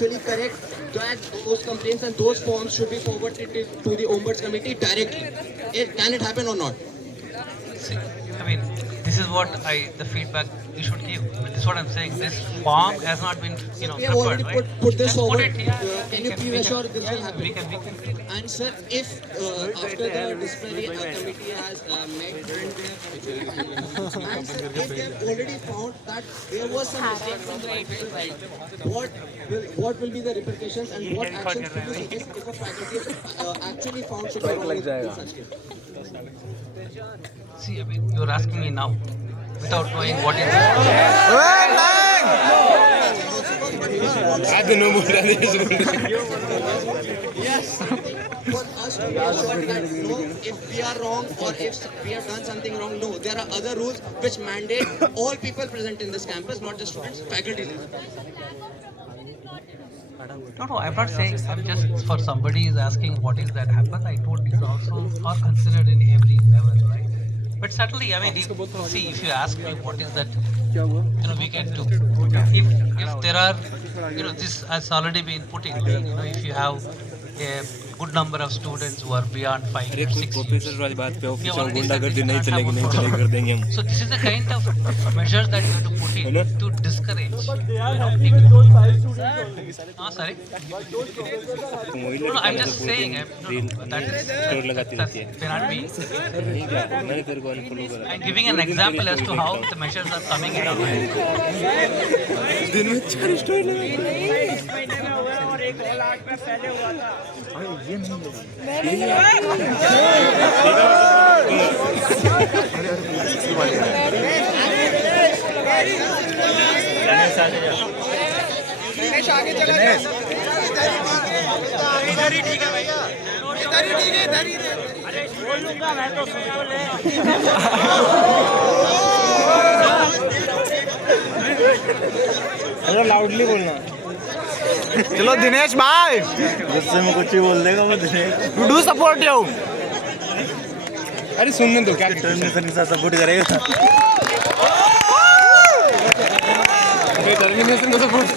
actually correct that those complaints and those forms should be forwarded to the Ombuds Committee directly? Can it happen or not? See, I mean, this is what the feedback you should give. I mean, this is what I'm saying. This form has not been, We have already prepared, right? put this Let's put forward. it. Yeah, Can you please assure this will happen? we can. And sir, if after the disciplinary committee has met and sir, if they have already found that there was some mistake from the faculty side, what will be the repercussions and what actions will you suggest if a faculty is actually found to be wrong in such case? See, I mean, you're asking me now without knowing what is. Yes. For us to be assured that no, if we are wrong or if we have done something wrong, no, there are other rules which mandate all people present in this campus, not just students, faculty. No, I'm not saying. I'm just for somebody is asking what is that happened. I told these also are considered in every level, right? But certainly, I mean, if you ask me what is that, we can do. If there are, this has already been put in. If you have a good number of students who are beyond 5 or 6 years. So this is the kind of measures that you have to put in to discourage. Sorry. No, I'm just saying. That cannot be. I'm giving an example as to how the measures are coming in. Ganesh आगे चला गणेश इधर ही ठीक है भैया इधर ही ठीक है इधर ही अरे बोलूंगा मैं तो सुन तो ले अरे लाउडली बोलना चलो दिनेश भाई गुस्से में कुछ ही बोल देगा वो Dinesh to do support you अरे सुनने दो क्या टर्मिनेशन के साथ सपोर्ट करेगा टर्मिनेशन को सपोर्ट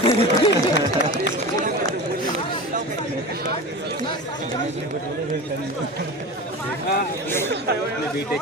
बीटेक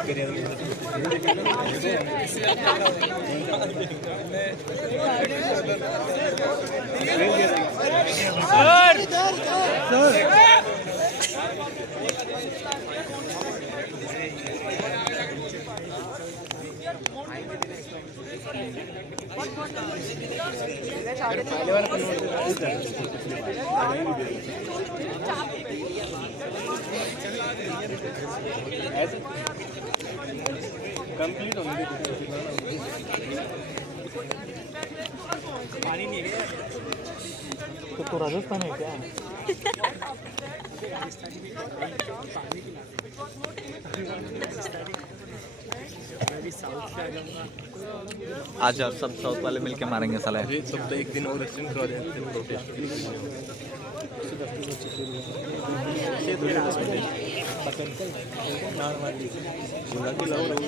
कंप्लीट होने पानी नहीं गया तो राजस्थान है क्या आज आप सब साउथ वाले मिलके मारेंगे साला सब तो एक दिन और एक्सटेंड करवा देते हैं प्रोटेस्ट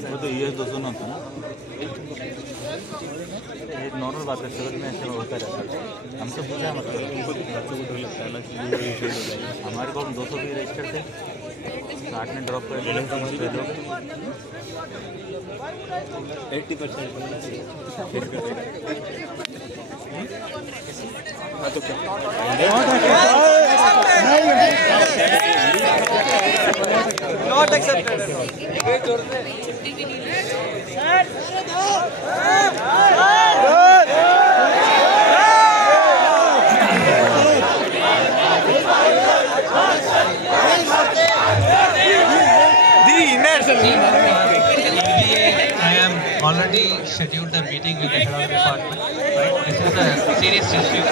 वो तो ये तो सुना था ये नॉर्मल बात है शहर में ऐसा होता रहता है हमसे पूछा मतलब उनको बच्चों को डर लगता है हमारे को हम 200 भी रजिस्टर थे 60 ने ड्रॉप कर दिया 80% तो क्या Not accepted. I am already scheduled a meeting with the head of department. Right? This is a serious issue.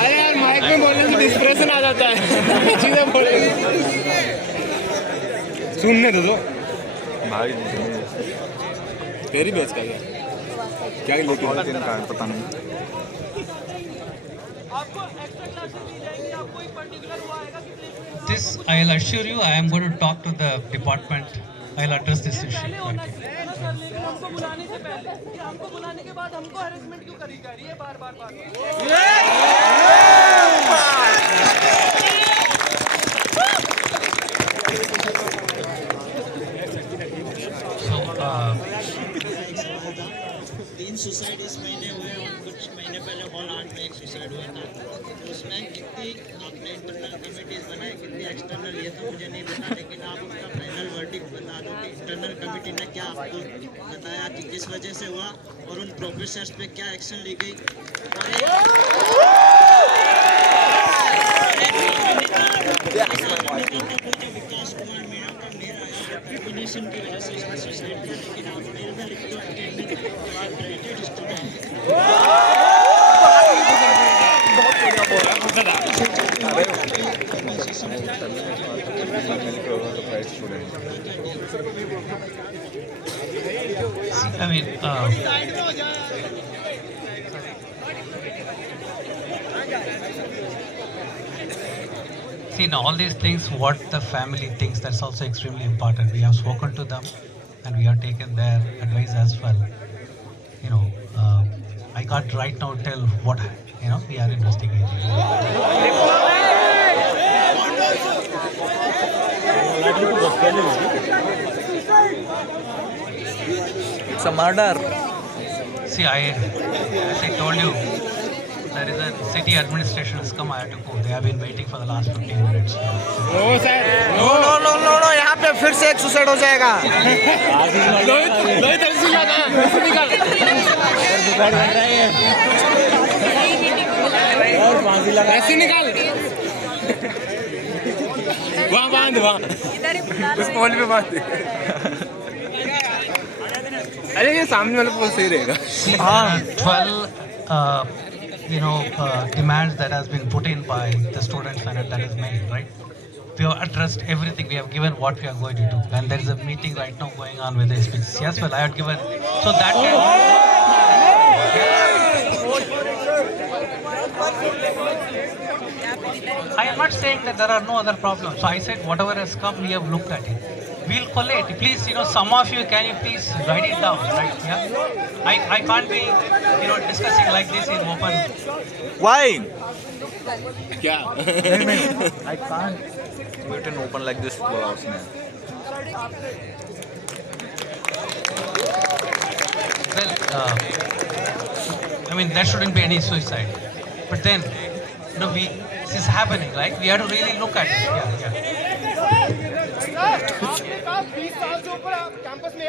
अरे यार माइक में बोलने से डिस्प्रेशन आ जाता है चीजें बोलेंगे सुनने दो भाई तेरी बेच का क्या लेकिन दिन का पता नहीं This I'll assure you I am going to talk to the department. I'll address this issue. हमको बुलाने से पहले हमको बुलाने के बाद हमको हैरेसमेंट क्यों करी जा रही है बार बार उसमें कितनी आपने इंटरनल कमिटीज बनाई, कितनी एक्सटर्नल, ये तो मुझे नहीं पता, लेकिन आप उसका फाइनल वर्डिक्ट बता दो कि इंटरनल कमिटी ने क्या आपको बताया कि किस वजह से हुआ और उन प्रोफेसर्स पे क्या एक्शन ली गई। विकास कुमार मीणा का मेरा रेपुटेशन की वजह से सुसाइड किया, लेकिन आप मेरे में लिख दो graduate student. I mean, see, in all these things, what the family thinks, that's also extremely important. We have spoken to them and we have taken their advice as well. You know, I can't right now tell what, we are investigating. It's a murder. See, as I told you, there is a city administration has come. I have to go. They have been waiting for the last 15 minutes. No, यहाँ पे फिर से एक suicide हो जाएगा। लोहित ऐसे निकाल। वहाँ बांध उस पोल पे बांध। अरे ये सामने वाला पोल सही रहेगा। हाँ, 12 demands that has been put in by the students and that is made, right? We have addressed everything. We have given what we are going to do, and there is a meeting right now going on with the SPs. Yes, well, I have given so that I am not saying that there are no other problems. So I said whatever has come, we have looked at it. We'll collate. Please, some of you, can you please write it down, right? Yeah. I can't be, discussing like this in open. Why? क्या? I can't do it in open like this for hours, man. Well, there shouldn't be any suicide. But then, this is happening, right? We have to really look at it. Yeah. आपने कहा 20 साल से ऊपर campus में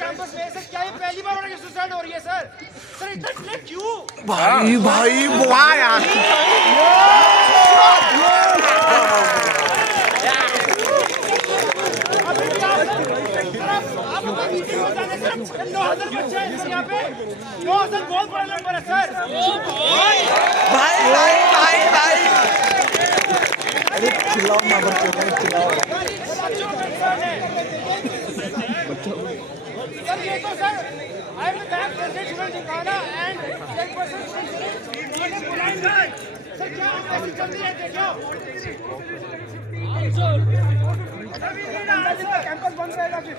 campus में sir, क्या ये पहली बार हो रहा है सुसाइड हो रही है सर? सर इतना डिले क्यों? भाई वाह यार। आप मीटिंग हो जाने सर 9,000 बच्चे हैं सर यहाँ पे। 9,000 बहुत बड़ा नंबर है सर। भाई अरे चिल्लाओ ना बच्चों को, चिल्लाओ। सर ये तो sir I am the bank president student in Ghana and 10% sir क्या ऐसी चल रही है देखो। कैंपस बंद रहेगा फिर।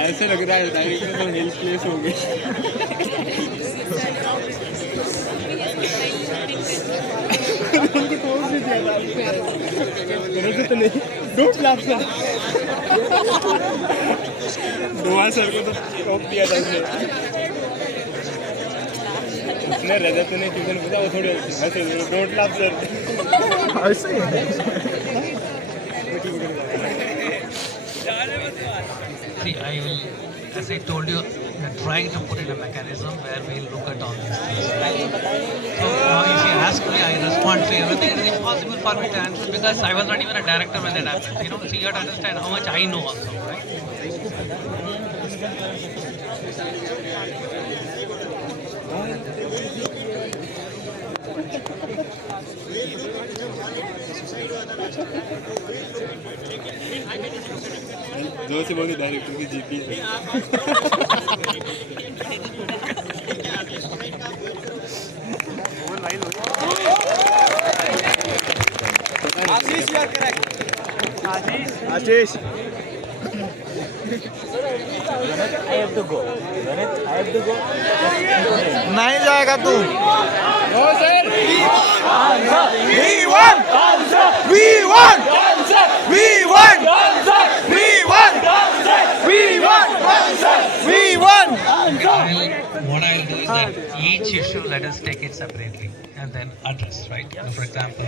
ऐसे लग रहा है डायरेक्टर तो हेल्पलेस हो गए। उनको टोक भी दिया था। मेरे तो नहीं, डोंट लाफ सर। दुआ सर को तो टोक दिया था उसने रजत ने ट्यूशन पूछा, वो थोड़ी ऐसे डोंट लाफ सर। ऐसे ही See, as I told you, we are trying to put in a mechanism where we will look at all these things. So now if you ask me, I respond to everything. It is impossible for me to answer because I was not even a director when that happened. So you have to understand how much I know also, right? दो से बोली director की GP है। आशीष I have to go. Ganesh, I have to go. नहीं जाएगा तू no sir We won! We won! We won! We won! We won! We won! What I'll do is that each issue, let us take it separately and then address, right? For example,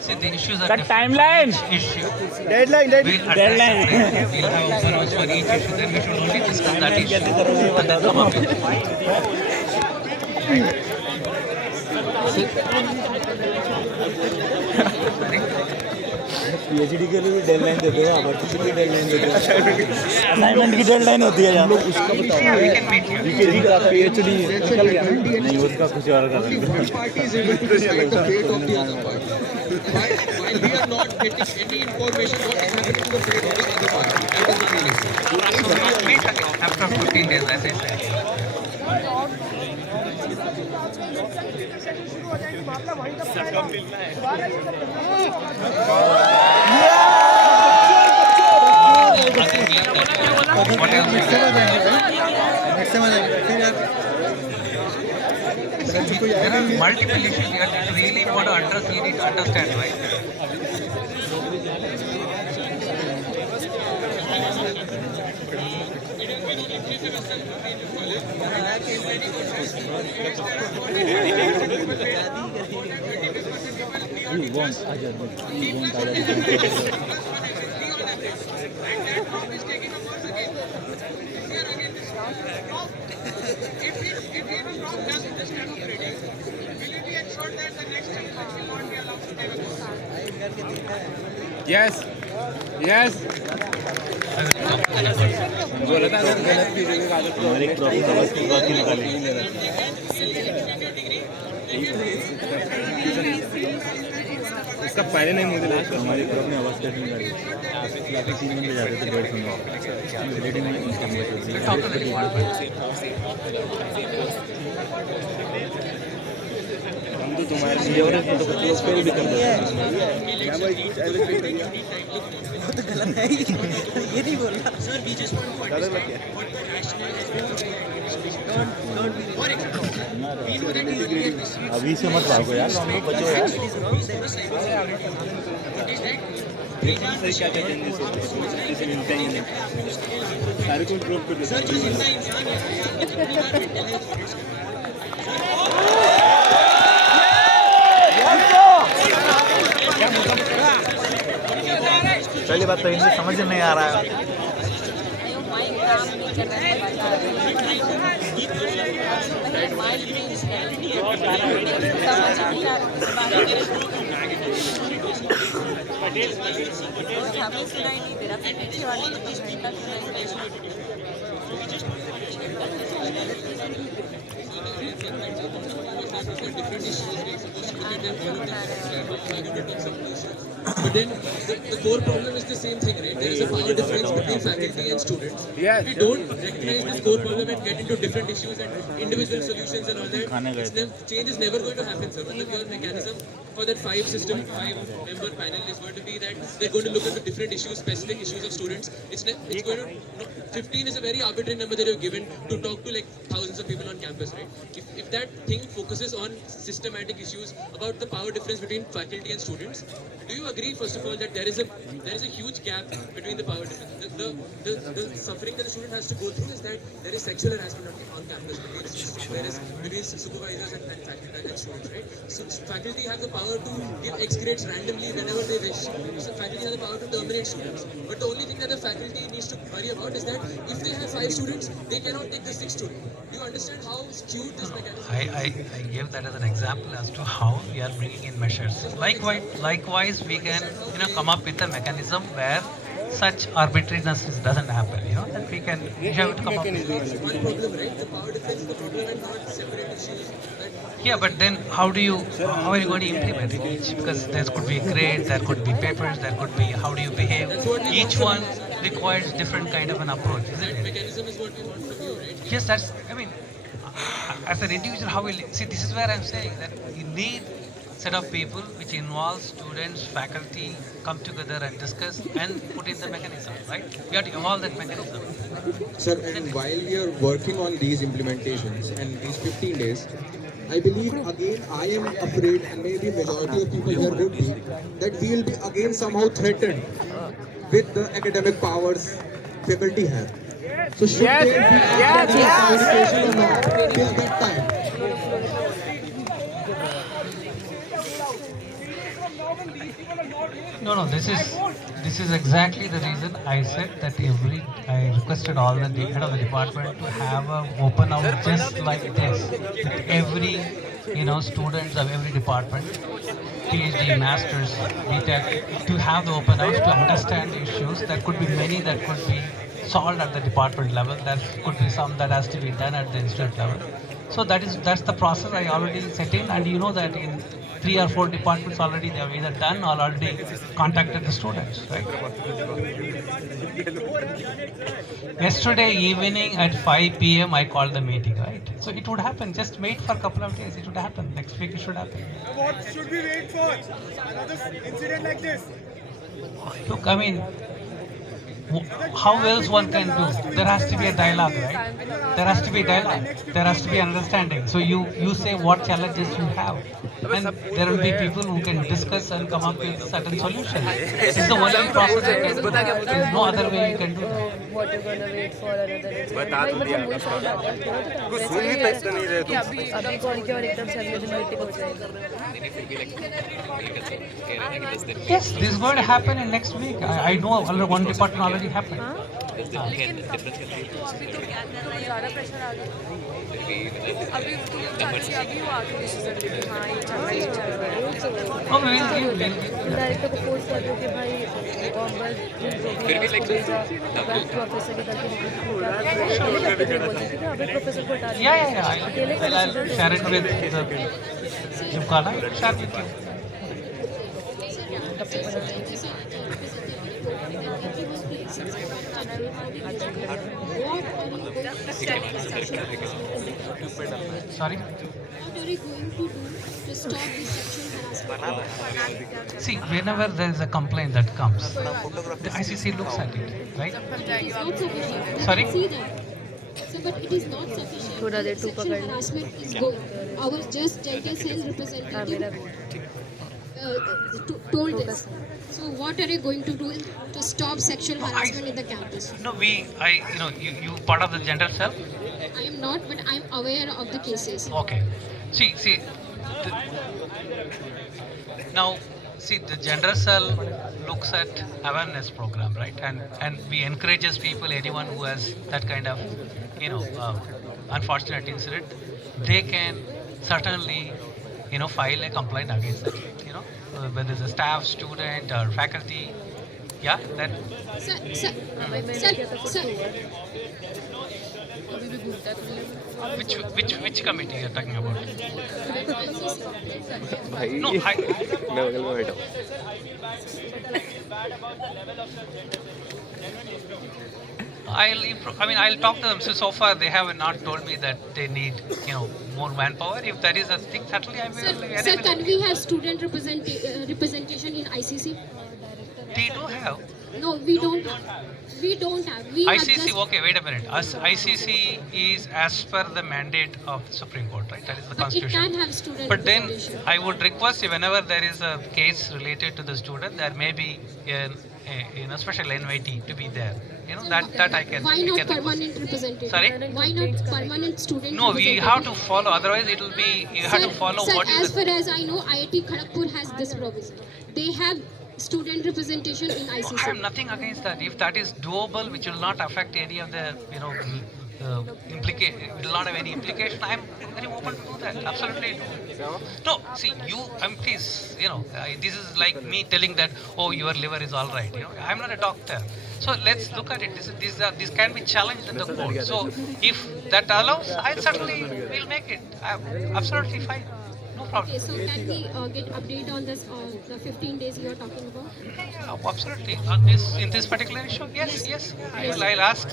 see the issues are different. Timeline. Each issue. Deadline We'll address separately. We'll have observers for each issue. Then we should only discuss that issue and then come up with it. PhD के लिए भी deadline देते हैं और किसी की deadline देते हैं असाइनमेंट की डेडलाइन होती है यहाँ उसका बताओ We can meet here. बीकेजी का पीएचडी निकल गया नहीं उसका कुछ और कर Party is able to decide the fate of the other party. While we are not getting any information what is happening to the fate of the other party. That is the meaning. We'll meet again after 15 days, as I said. What else we can do? There are multiple issues here. If you really want to address, you need to understand, right? Yes yes हमारे एक profit आवाज की बात ही निकाली इसका पहले नहीं मुझे लगा हमारी ग्रुप में आवाज कैसे निकाली ट्रैफिक 3 घंटे जाते थे 150 में रीडिंग में इनकम बचती Talk to the department. हम तो तुम्हारे एवरेज में तो कुछ लोग फेल भी कर देते हैं अभी से मत भागो यार हम लोग बचो यार सही क्या क्या चेंजेस होते हैं किसी मिलते ही नहीं सारे को ड्रॉप कर देते पहली बात तो इनसे समझ नहीं आ रहा है हमें सुनाई नहीं दे रहा फिर पीछे वाले को कुछ भी सुनाई दे But then the core problem is the same thing, right? There is a power difference between faculty and students. Yes. If we don't recognize this core problem and get into different issues and individual solutions and all that, change is never going to happen, sir. But your mechanism for that five-member panel is going to be that they're going to look into different issues, specific issues of students. It's going to 15 is a very arbitrary number that you've given to talk to like thousands of people on campus, right? If that thing focuses on systematic issues about the power difference between faculty and students, do you agree, first of all, that there is a huge gap between the power difference? The suffering that the student has to go through is that there is sexual harassment on campus between supervisors and faculty and students, right? So faculty have the power to give X grades randomly whenever they wish. So faculty have the power to terminate students. But the only thing that the faculty needs to worry about is that if they have 5 students, they cannot take the 6th student. Do you understand how skewed this mechanism is? I gave that as an example as to how we are bringing in measures. Likewise, we can come up with a mechanism where such arbitrariness doesn't happen. That we have to come up with. One problem, right? The power difference is the problem and not separate issues. Yeah, but then how are you going to implement it? Because there could be grades, there could be papers, there could be how do you behave. Each one requires different kind of an approach, isn't it? Mechanism is what we want from you, right? Yes, as an individual, how will see? This is where I'm saying that you need set of people which involves students, faculty, come together and discuss and put in the mechanism, right? We have to evolve that mechanism. Sir, and while we are working on these implementations and these 15 days, I believe again I am afraid, and maybe majority of people here would be, that we will be again somehow threatened with the academic powers faculty have. So should there be communication or not till that time? No. This is exactly the reason I said that I requested all the head of the department to have a open house just like this with every students of every department, PhD, masters, BTech, to have the open house to understand the issues. There could be many that could be solved at the department level. There could be some that has to be done at the institute level. So that's the process I already set in, and you know that in 3 or 4 departments already they have either done or already contacted the students, right? Yesterday evening at 5 p.m. I called the meeting, right? So it would happen. Just wait for a couple of days. It would happen. Next week it should happen. What should we wait for? Another incident like this? Look, I mean, how else one can do? There has to be a dialogue, right? There has to be dialogue. There has to be understanding. So you say what challenges you have, and there will be people who can discuss and come up with certain solutions. This is the only process you can do. There is no other way you can do that. What you're gonna wait for another कुछ सुन ही तक नहीं रहे तुम अभी कौन के और एकदम से अगले दिन मीटिंग हो जाएगी. Yes, this is going to happen in next week. I know one department already happened. ज़्यादा प्रेशर आ गया. अभी अभी वो आके डिसीजन ले कि हाँ ये चल रहा है ये चल रहा है. Oh, we'll give. डायरेक्टर को फोर्स कर दो कि भाई बस फिर भी लाइक प्रोफेसर की गलती नहीं अभी प्रोफेसर को हटा दिया. I'll share it with the Jimkana. Share with you. Sorry? What are you going to do to stop this sexual harassment? See, whenever there is a complaint that comes, the ICC looks at it, right? It is not sufficient. Sorry? See that. So, but it is not sufficient. Sexual harassment is good. Our just gender cell representative told us. So, what are you going to do to stop sexual harassment in the campus? No, you part of the gender cell? I am not, but I am aware of the cases. Okay. See, now, the gender cell looks at awareness program, right? And we encourages people, anyone who has that kind of, unfortunate incident, they can certainly, file a complaint against it. Whether it's a staff, student, or faculty. Yeah, that. Sir. Which committee you're talking about? No, I'll talk to them. So far they have not told me that they need, more manpower. If that is a thing, certainly I will. Sir, can we have student representation in ICC? They do have. No, we don't have. We don't have. We ICC, have just, okay, wait a minute. ICC is as per the mandate of the Supreme Court, right? That is the but it Constitution. can have student But then representation. I would request, whenever there is a case related to the student, there may be a special NYT to be there. That I can. Why I not can request. permanent representation? Sorry? Why not permanent student No, we representation? have to follow. Otherwise, it will be. You have to follow sir, what is as the. far as I know, IIT Kanpur has this provision. They have student representation in ICC. I have nothing against that. If that is doable, which will not affect any of the, it will not have any implication, I am very open to do that. Absolutely do. No, see, please, this is like me telling that, oh, your liver is all right. I'm not a doctor. So let's look at it. This can be challenged in the court. So if that allows, I certainly will make it. I'm absolutely fine. No problem. Okay, so can we get update on this, the 15 days you are talking about? Yeah, absolutely. On this, in this particular issue, yes, yes. I'll ask,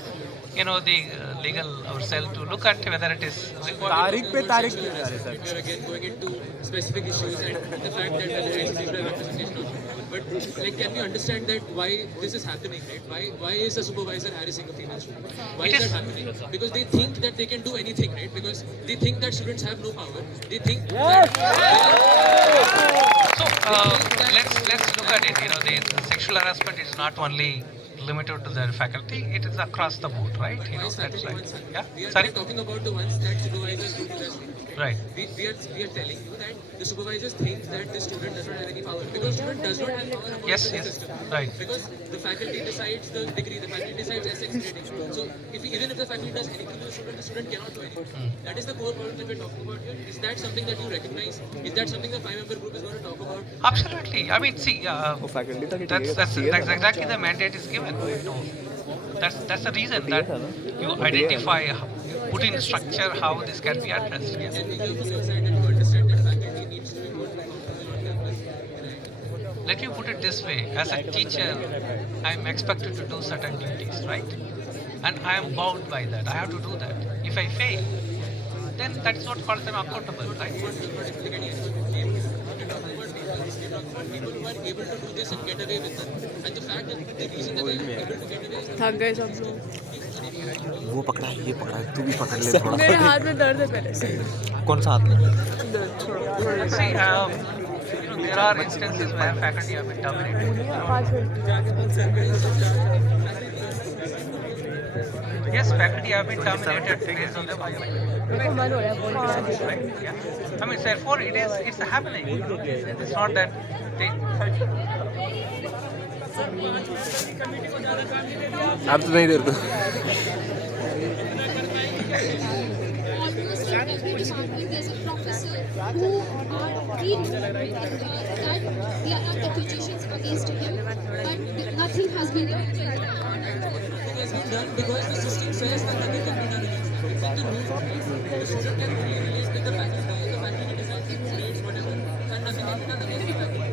the legal ourselves to look at whether it is required. तारीख पे तारीख पे जा रहे We sir. are again going into specific issues and the fact that the rights seem to have representation of people. But like, can we understand that why this is happening, right? Why is a supervisor harassing a female student? Why is that happening? Because they think that they can do anything, right? Because they think that students have no power. They think that So let's look at it. The sexual harassment is not only limited to the faculty; it is across the board, right? That's right. Yeah. we are Sorry. talking about the ones that supervisors do to their students. Right. We are telling you that the supervisors think that the student does not have any power because student does not have power about Yes. the Yes. system. Right. Because the faculty decides the degree, the faculty decides SX grading. So even if the faculty does anything to the student cannot do anything. That is the core problem that we're talking about here. Is that something that you recognize? Is that something the 5-member group is going to talk about? Absolutely. I mean, see, that's exactly the mandate is given. Right? No, that's the reason that you identify, you put in structure how this can be addressed. Yes. Can we hear from your side that you understand that faculty needs to be more comfortable on campus? Let me put it this way: as a teacher, I am expected to do certain duties, right? And I am bound by that. I have to do that. If I fail, then that is what calls them accountable, right? People who are able to do this and get away with it. And the fact that the reason that they are able to get away is थक गए सब लोग. वो पकड़ा ये पकड़ा तू भी पकड़ ले थोड़ा. मेरे हाथ में दर्द है पहले से. कौन सा हाथ में? See, there are instances where faculty have been terminated. 5 minute. Yes, faculty have been terminated based on the violation. मेरे को मन हो रहा है बोलने का. Right? Yeah. I mean, therefore, it's happening. It's not that they. आप तो नहीं देर तो. Almost in every department there's a professor who are pre-noted that there are accusations against him, but nothing has been done. because the system says that nothing can be done against them. It's in the rules. The student can only release with the faculty decides its grades, whatever, and nothing can be done against the faculty.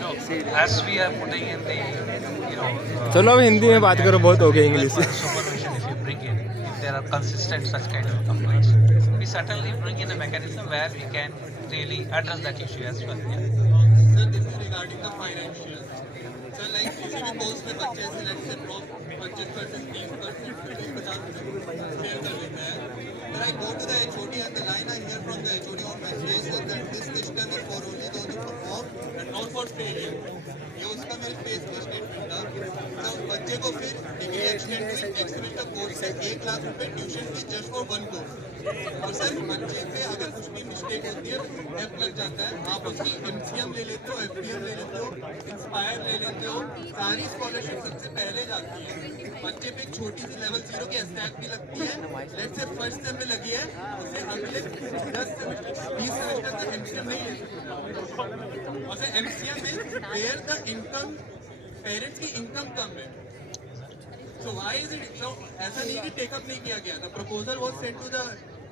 No, as we are putting in the, चलो अब हिंदी में बात करो, बहुत हो गया English. supervision, if you bring in, if there are consistent such kind of complaints, we certainly bring in a mechanism where we can really address that issue as well. Yeah. Sir, this is regarding the financials. So like किसी भी course में बच्चे selection drop 25%, 30%, 50% fail कर देते हैं. When I go to the HOD and the line I hear from the HOD on my face is that this system is for only those who perform and not for failure. ये उसका मेरे face पे statement था. तो बच्चे को फिर degree extend हुई, नेक्स्ट सेमेस्टर कोर्स से 1 लाख रुपए tuition fee just for 1 course. और सर बच्चे पे अगर कुछ भी मिस्टेक होती है एफ लग जाता है. आप उसकी MCM ले लेते हो, FPM ले लेते हो, इंस्पायर ले लेते हो, सारी स्कॉलरशिप सबसे पहले जाती है. बच्चे पे एक छोटी सी लेवल 0 की स्टैक भी लगती है. लेट्स से फर्स्ट सेम में लगी है, उसे अगले 10 सेमेस्टर 20 सेमेस्टर तक MCM नहीं ले सकते. और सर MCM में वेयर द इनकम पेरेंट्स की इनकम कम है. So why is it so? ऐसा नहीं कि टेकअप नहीं किया गया. The proposal was sent to the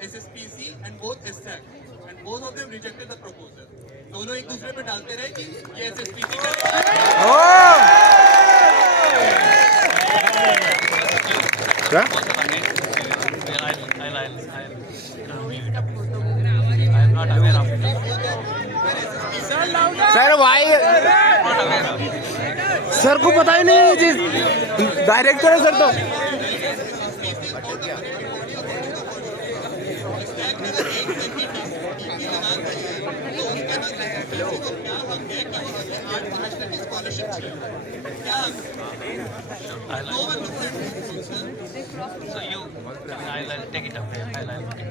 SSPC and both SSAC and both of them rejected the proposal. दोनों एक दूसरे पे डालते रहे कि ये SSPC का. क्या? I am not aware of it. Sir भाई सर को पता ही नहीं है जी, डायरेक्टर है सर तो. So I'll take it up. I'll look at it.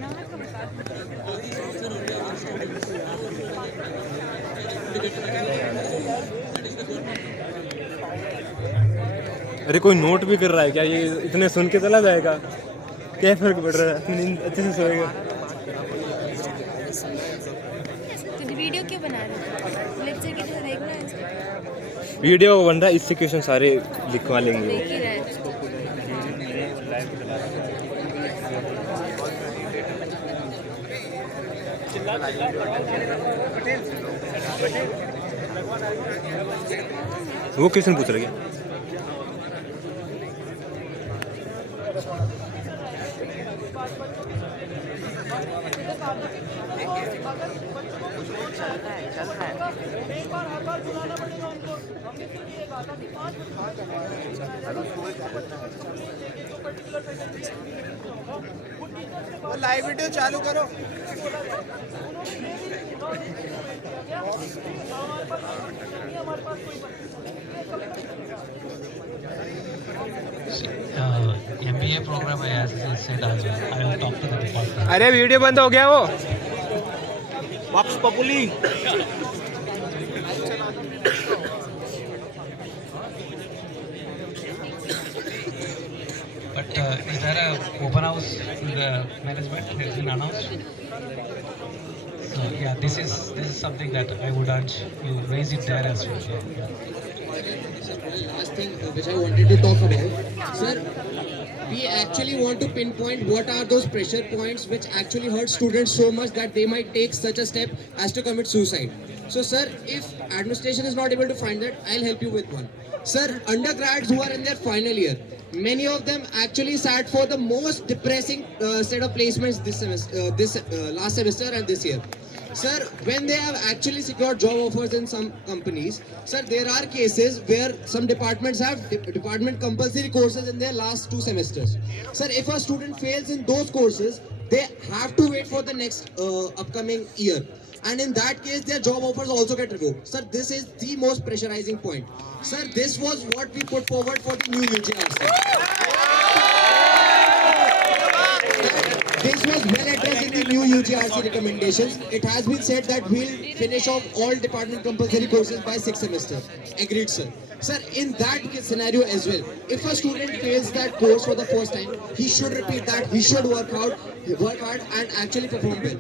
अरे कोई नोट भी कर रहा है क्या? ये इतने सुन के चला जाएगा? क्या फर्क पड़ रहा है? नींद अच्छे से सोएगा. तो वीडियो क्यों बना रहे हो? लेक्चर की तरह देखना है. वीडियो बन रहा है, इससे क्वेश्चन सारे लिखवा लेंगे. देख ही रहा है. वो क्वेश्चन पूछ रहे हैं लाइव वीडियो चालू करो। MBA program, as I said, I will talk to the department. अरे वीडियो बंद हो गया वो वापस पपुली But is there a open house in the management? Has been announced. So yeah, this is something that I would urge you raise it there as well. Yeah. Last thing which I wanted to talk about, sir, we actually want to pinpoint what are those pressure points which actually hurt students so much that they might take such a step as to commit suicide. So sir, if administration is not able to find that, I'll help you with one. Sir, undergrads who are in their final year, many of them actually sat for the most depressing set of placements this semester, last semester and this year. Sir, when they have actually secured job offers in some companies, sir, there are cases where some departments have department compulsory courses in their last 2 semesters. Sir, if a student fails in those courses, they have to wait for the next upcoming year. And in that case, their job offers also get revoked. Sir, this is the most pressurizing point. Sir, this was what we put forward for the new UGRC. This was well addressed in the new UGRC recommendations. It has been said that we'll finish off all department compulsory courses by 6th semester. Agreed, sir. Sir, in that scenario as well, if a student fails that course for the first time, he should repeat that, he should work hard and actually perform well.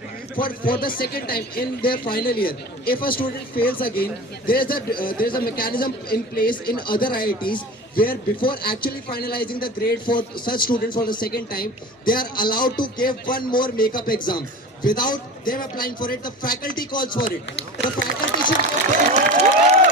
For the second time in their final year, if a student fails again, there's a mechanism in place in other IITs where before actually finalizing the grade for such students for the second time, they are allowed to give one more makeup exam. Without them applying for it, the faculty calls for it. The faculty should give